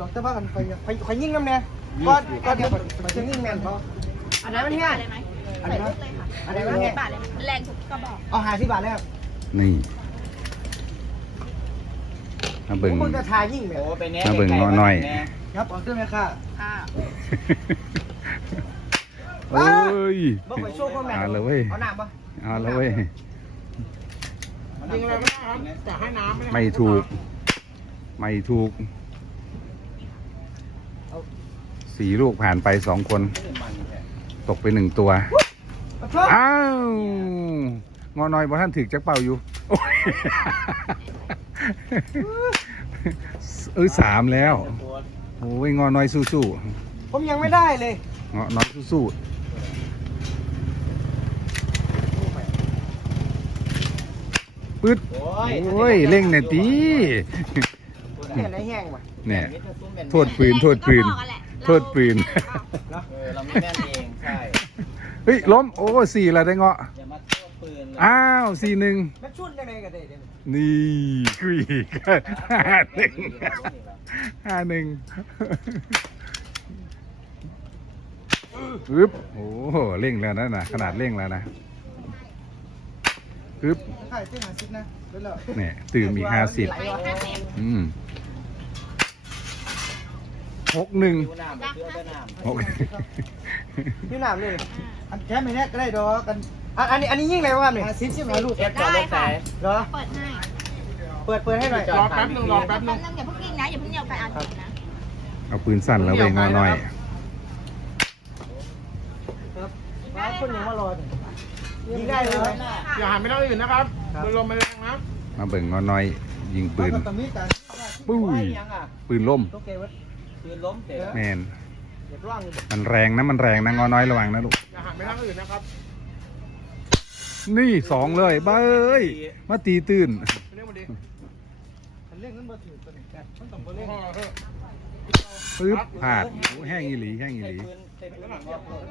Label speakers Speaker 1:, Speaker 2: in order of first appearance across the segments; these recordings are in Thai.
Speaker 1: ดอกแต่ว่ากันไปไปไปยิงน้ำแน่ก็ก็เดี๋ยวไปจะยิงแม่นเขาอันไหนมันเงี้ย
Speaker 2: เลยไหม
Speaker 1: อันไหน
Speaker 2: ใส่
Speaker 1: มันะอันไหนมันเงี้ย
Speaker 2: บาทเลยแรงทุกกระบอก
Speaker 1: เอาหาสิบบาทแล้ว
Speaker 3: นี่มาเบิ่ง
Speaker 1: มึงจะทายยิงแม่
Speaker 4: โอ้ไปแน่
Speaker 3: มาเบิ่งเงาะหน่อย
Speaker 1: ครับออกด้วยไหมค่ะ
Speaker 2: ค่ะ
Speaker 3: โอ้ย
Speaker 1: บ่ไปโชความแม่น
Speaker 3: เอาเลยเว้ย
Speaker 1: เอาหน้าปะ
Speaker 3: เอาเลยเว้ย
Speaker 1: ยิงอะไรไม่ได้ครับจะให้น้ำไม่ได้
Speaker 3: ไม่ถูก ไม่ถูก สี่ลูกผ่านไปสองคน ตกไปหนึ่งตัว อ้าว งอน้อยบ่ท่านถึกจักเป่าอยู่โอ้ยเออสามแล้ว โอ้ยงอน้อยสู้
Speaker 1: ผมยังไม่ได้เลย
Speaker 3: ๆงอน้อยสู้ๆปึ๊ด
Speaker 4: โอ้ย
Speaker 3: โอ้ยเร่งหน่อยตี
Speaker 1: เนี่ยไหนแห้งวะ
Speaker 3: เนี่ยโทษปืนโทษปื นโทษปืน
Speaker 4: เออเราไม่แม่นเองใช่
Speaker 3: เฮ้ยล้มโอ้สี่แล้วได้เงาะ
Speaker 4: อย่ามาโทษปืนเลย
Speaker 3: อ้าวสี่หนึ่ง
Speaker 1: แม่ชุนยังไงกันเด้เดี๋ยว
Speaker 3: นี่คุยห้าหนึ่งห้าหนึ่งปึ๊บโอ้โหเร่งแล้วนะนะขนาดเร่งแล้วนะปึ๊บ
Speaker 1: ใช่ที่หาซิปนะเดี๋ยวแล้ว
Speaker 3: เนี่ยตื่มอีกห้าสิบ
Speaker 2: ไปห้าสิบ
Speaker 3: อืม หกหนึ่ง
Speaker 4: ดูน้ำไปเชื่อด้วยน้ำ
Speaker 3: หก
Speaker 1: พี่หนามเลยอันแค่ไม่แน่ก็ได้ดอกกันอันอันนี้อันนี้ยิ่งอะไรวะเนี่ยซิปใช่ไหมลูก
Speaker 4: เอฟจอดรถไหน
Speaker 1: เหรอ
Speaker 2: เปิดให้
Speaker 1: เปิดเปิดให้หน่อย
Speaker 4: รอแป๊บนึงรอแป๊บ
Speaker 2: แป๊บนึงอย่าเพิ่งยิงนะอย่าเพิ่งเดียวไปอ่านจริงนะ
Speaker 3: เอาปืนสั้นแล้วเว้ยงอน้อย
Speaker 1: ครับร้านคนยังมารออยู่ยิงได้เลยไหม
Speaker 5: อย่าหันไปทางอื่นนะครับมือลมไปแรงนะ
Speaker 3: มาเบิ่งงอน้อย ยิงปืน
Speaker 1: แล้วก็ตรงนี้กัน
Speaker 3: ปุ้ย
Speaker 4: ยังอะ
Speaker 3: ปืนล่ม
Speaker 1: โอเคเว้ย
Speaker 4: ปืนล้มเตะ
Speaker 3: แมน
Speaker 1: เดี๋ยวร่างอยู่
Speaker 3: มันแรงนะมันแรงนะงอน้อยระวังนะลูก
Speaker 5: อย่าหันไปทางอื่นนะครับ
Speaker 3: นี่สองเลยบ้าเอ้ยมาตีตื่น
Speaker 5: เรียกมาดิ
Speaker 1: คันเร่งนั้นบ่ถือตัวนี้มันต้องบ่เร่ง
Speaker 5: พ่อเถอะ
Speaker 3: ปึ๊บผาดโอ้แห้งอีหลีแห้งอี
Speaker 4: ใส่
Speaker 3: หลี
Speaker 4: ปืนใส่ปืนงอกเลย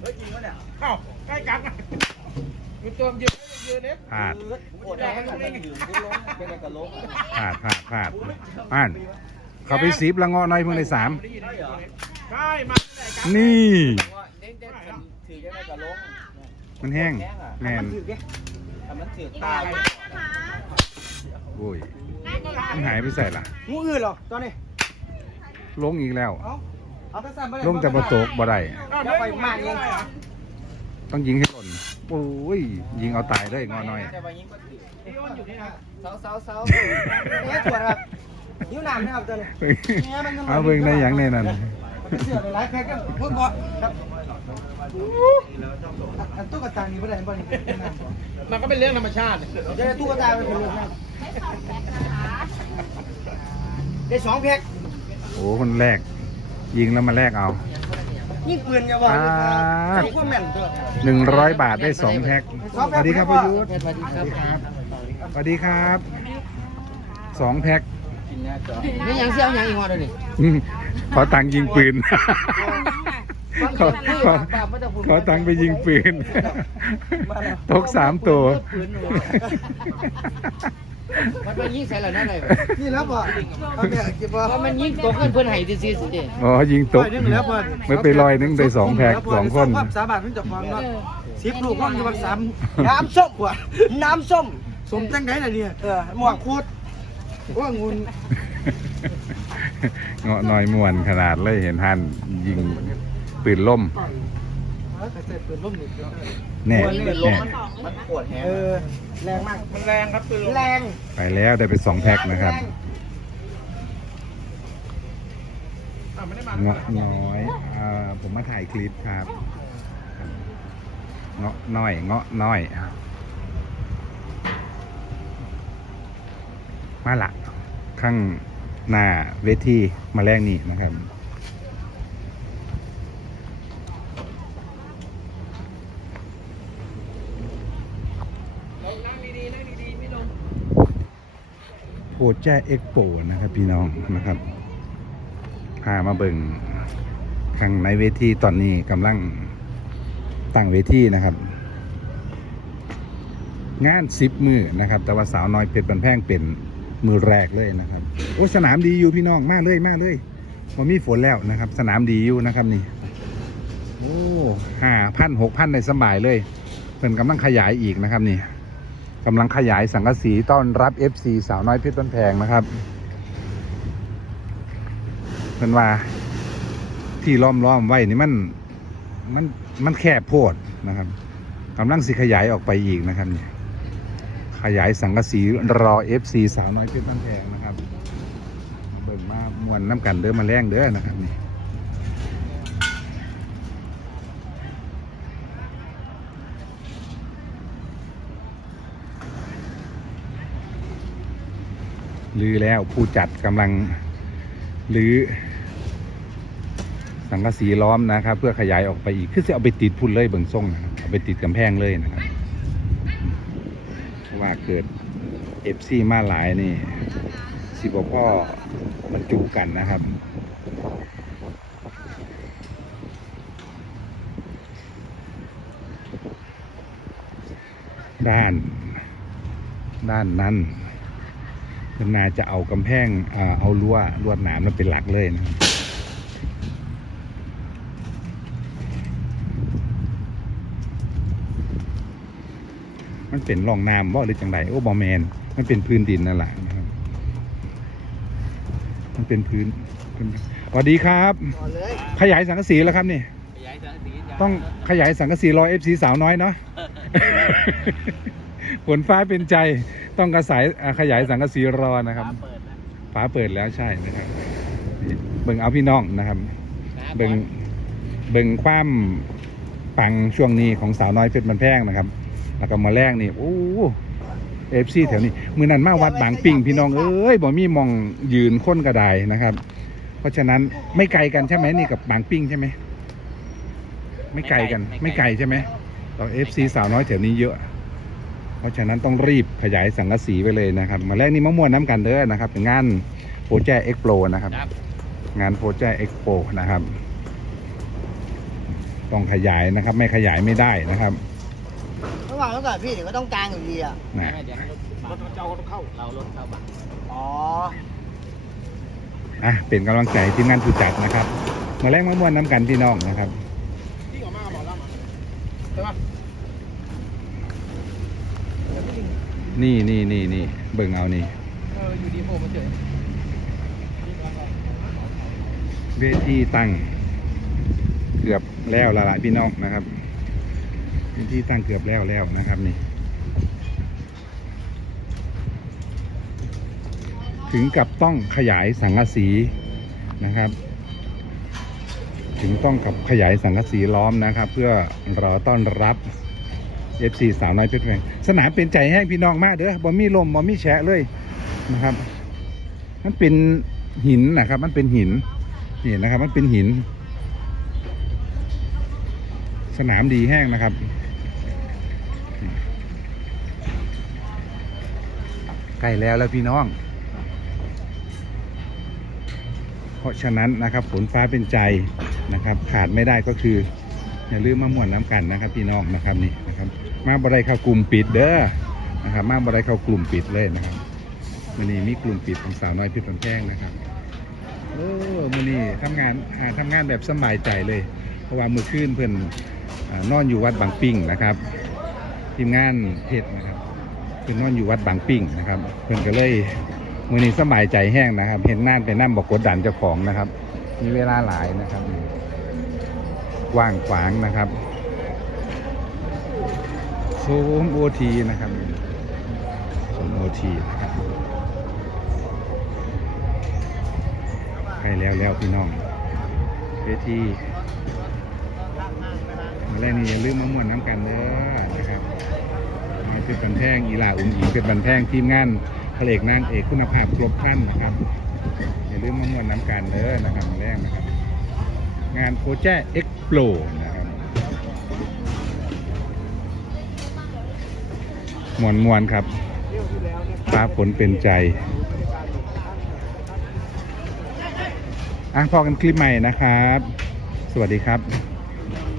Speaker 4: เฮ้ยจริงวะเนี่ย
Speaker 5: เอ้าใกล้กันมีตัวยืนยืนเน็ต
Speaker 3: ผาด
Speaker 4: โอ้ยให้มันยืนขึ้นล้มเป็นอะไรกับล้ม
Speaker 3: ผาดผาดผาดอ่าน เขาไปซีบละงอน้อยเพิ่งได้สาม
Speaker 5: ได้ยินใช่มาไหนกัน
Speaker 3: นี่
Speaker 4: ว่าเด็กๆมันถือยังไงกับล้ม
Speaker 3: มันแห้งแมน
Speaker 1: ถือแก
Speaker 4: ถ้ามันถือ
Speaker 2: อีก
Speaker 4: ตา
Speaker 2: เดี
Speaker 4: ย
Speaker 2: ยวได้นะคะ
Speaker 3: โอ้ย
Speaker 2: ได้ดีค่ะ
Speaker 3: มันหายไปใส่ละ
Speaker 1: งูอื่นหรอตอนนี้
Speaker 3: ลงอีกแล้ว
Speaker 1: เอาเอาไปสั่นไปเลย
Speaker 3: ลงแต่ประตกบ่ได้
Speaker 5: อ้าว
Speaker 1: เดี๋ยวไปมากเอง
Speaker 3: ต้องยิงให้หล่นโอ้ยยิงเอาตายเลยงอน้อย
Speaker 4: แต่ว่ายิงก็ถือ
Speaker 1: พี่อ้นอยู่นี่นะ
Speaker 4: เสาเสาเสา
Speaker 1: เนี่ยตรวจครับ นิ้วหนามนะครับตอนนี้
Speaker 3: เอาเบิ่งได้หยังในนั้น
Speaker 1: เสื้อหลายแพ็คกันพูดบ่ครับอันตุ๊กตานี่บ่ได้บ่นี่
Speaker 5: มันก็เป็นเรื่องธรรมชาติ
Speaker 1: เดี๋ยวตุ๊กตาเป็นเรื่องนั้น
Speaker 2: ได้สองแพ็คนะคะ
Speaker 1: ได้สองแพ็ค
Speaker 3: โอ้คนแรก ยิงแล้วมาแลกเอา
Speaker 1: ยิงปืนอย่าบอกเลยครับใส่ความแม่นตัว
Speaker 3: หนึ่งร้อยบาทได้สองแพ็ค
Speaker 1: สอง
Speaker 3: ส
Speaker 1: แพ็ค
Speaker 3: วัสดีครับประยุทธ์
Speaker 1: สวัสดีครับ
Speaker 3: สวัสดีครับสองแพ็ค
Speaker 4: กิ นหน้าจอ
Speaker 1: นี่ยังเสี้ยวยังอีกฮอดนี่
Speaker 3: อืมขอตังค์ยิงปืน ขอขอขอตังค์ไปยิงปืน ตกสามตัว
Speaker 6: มันเป็นยิ่งใส่ละนั่นเลย
Speaker 1: นี่แล้วบ่เอาเนี่ยเก็บบ่
Speaker 6: เพราะมันยิ่งตกขึ้นเพื่อนไห้ซื่อๆสิเด้
Speaker 3: อ๋อยิงตก
Speaker 1: นึงแล้วบ่
Speaker 3: ไม่ไปลอยนึงได้สองแพ็คสองคน
Speaker 1: ความสามารถมันจะฟังเนาะสิบลูกความอยู่บักสามน้ำส้มกว่าน้ำส้มสมจังไดน่ะเนี่ยเออหมวกคูด ว่างุน
Speaker 3: เงาะน้อยมวนขนาดเลยเห็นท่านยิงปืนล่ม
Speaker 1: แต่ใส่ปืนล่มนี่
Speaker 3: แน่
Speaker 4: เป็นล้ม
Speaker 3: แน่
Speaker 4: มันปวดแฮง
Speaker 1: เออแรงมาก
Speaker 5: มันแรงครับปืนลม
Speaker 1: แรง
Speaker 3: ไปแล้วได้ไปสองแพ็คนะครับ
Speaker 5: อะไม่ได้มา
Speaker 3: เงาะน้อยอ่าผมมาถ่ายคลิปครับ เงาะน้อย เงาะน้อย มาละข้างหน้าเวทีมาแรกนี่นะครับโพแจ้เอ็กโปนะครับพี่น้องนะครับ พามาเบิ่งข้างในเวทีตอนนี้กำลังตั้งเวทีนะครับ งานสิบมือนะครับ แต่ว่าสาวน้อยเพชรบันแพงเป็น มือแรกเลยนะครับโอ้สนามดีอยู่พี่น้องมากเลยมากเลยมันมีฝนแล้วนะครับ สนามดีอยู่นะครับนี่โอ้ห้าพันหกพันในสบายเลยเพิ่นกำลังขยายอีกนะครับนี่กำลังขยายสังกะสีต้อนรับ FC สาวน้อยเพชรบ้านแพงนะครับเพิ่นว่าที่ล้อมล้อมไว้นี่มันมันมันแคบโพดนะครับกำลังสิขยายออกไปอีกนะครับนี่ ขยายสังกะสีรอ FC สาวน้อยเพชรบ้านแพงนะครับ เบิ่งมามวนน้ำกันเด้อมาแรงเด้อนะครับนี่ลือแล้วผู้จัดกำลังลือสังกะสีล้อมนะครับ เพื่อขยายออกไปอีกคือจะเอาไปติดพุ่นเลยเบิ่งทรงนะครับเอาไปติดกำแพงเลยนะครับ ว่าเกิดเอฟซีมาหลายนี่สิบพ่อบรรจุกันนะครับ ด้าน ด้านนั้นคุณนาจะเอากำแพงเอารั้วลวดหนามนั้นเป็นหลักเลยนะครับ เป็นร่องน้ำบ่หรือจังไรโอ้บอแมนมันเป็นพื้นดินนั่นแหละนะครับมันเป็นพื้นสวัสดีครับ
Speaker 1: ก่อนเลย
Speaker 3: ขยายสังกะสีแล้วครับนี่
Speaker 4: ขยายสังกะสี
Speaker 3: ต้องขยายสังกะสีรอเอฟซีสาวน้อยเนาะ ฝนฟ้าเป็นใจต้องกระสายอ่าขยายสังกะสีรอนะครับ ฟ้าเปิดแล้วใช่นะครับนี่เบิ่งเอาพี่น้องนะครับเบิ่งเบิ่งความปังช่วงนี้ของสาวน้อยเพชรมันแพงนะครับ แล้วก็มาแรกนี่โอ้เอฟซีแถวนี้มือนั้นมาวัดบางปิ่งพี่น้องเอ้ยบ่มีหมองยืนค้นกระไดนะครับ เพราะฉะนั้นไม่ไกลกันใช่ไหมนี่กับบางปิ้งใช่ไหมไม่ไกลกัน ไม่ไกลใช่ไหมเราเอฟซีสาวน้อยแถวนี้เยอะ เพราะฉะนั้นต้องรีบขยายสังกะสีไปเลยนะครับ มาแรกนี่มะม่วนน้ำกันเด้อนะครับเป็นงานโปรเจกต์เอ็กโปรนะครับ งานโปรเจกต์เอ็กโปนะครับ ต้องขยายนะครับ ไม่ขยายไม่ได้นะครับ
Speaker 1: ระห ว่างแล้วก่อนพี่เดี๋ยวก็ต้องกลางอยู่ดีอะ
Speaker 3: นะ
Speaker 6: เดี๋ยวให้รถรถเจ้ารถเข้า เรารถเข้าบ้าน
Speaker 1: อ๋อ
Speaker 3: อะเป็นกำลังใจที่งานผู้จัดนะครับมาแรกมะม่วนน้ำกันพี่น้องนะครับ
Speaker 5: ที่ออกมาหมอลำอะใช่ปะ
Speaker 3: นี่นี่นี่นี่เบิ่งเอานี่
Speaker 5: เอออยู่ดีโผล่มาเจอ
Speaker 3: เวทีตั้งเกือบแล้วละละพี่น้องนะครับ เวทีตั้งเกือบแล้วแล้วนะครับนี่ ถึงกับต้องขยายสังกะสีนะครับ ถึงต้องกับขยายสังกะสีล้อมนะครับ เพื่อรอต้อนรับ FC สาวน้อยเพชรแพงสนามเป็นใจแห้พี่น้องมากเด้อบอมีลมบอมีแฉะเลยนะครับ มันเป็นหินนะครับ มันเป็นหินนี่นะครับ มันเป็นหิน สนามดีแห้งนะครับ ใกล้แล้วแล้วพี่น้อง เพราะฉะนั้นนะครับฝนฟ้าเป็นใจนะครับ ขาดไม่ได้ก็คือ อย่าลืมมาม่วนน้ำกันนะครับ พี่น้องนะครับนี่นะครับ มาบรายเข้ากลุ่มปิดเด้อนะครับ มาบรายเข้ากลุ่มปิดเลยนะครับมันนี้มีกลุ่มปิดของสาวน้อยพิษแพงนะครับโอ้มันนี้ทำงานอ่าทำงานแบบสบายใจเลย เพราะว่ามือคืนเพื่อนอนอนอยู่วัดบางปิ้งนะครับ ทีมงานเพชรนะครับ เพื่อนนอนอยู่วัดบางปิ้งนะครับเพื่อนก็เลยมือนี้สบายใจแห้งนะครับ เห็นน่านไปนั่บอกกดดันเจ้าของนะครับ มีเวลาหลายนะครับกว้างขวางนะครับโซมโอทีนะครับโซมโอทีนะครับใกล้แล้วแล้วพี่น้องเวทีมาแรกนี้อย่าลืมมาม่วนน้ำกันเด้อ เป็นบันแท่งอีลาอุ่นอิงเป็นบันแท่งทีมงานพระเอกนางเอกคุณภาพครบครันนะครับอย่าลืมมามวนน้ำกันเด้อนะครับแรกนะครับ งานโปรเจกต์เอ็กโปรนะครับมวนมวนๆครับฟ้าฝนเป็นใจอะพอกันคลิปใหม่นะครับ สวัสดีครับ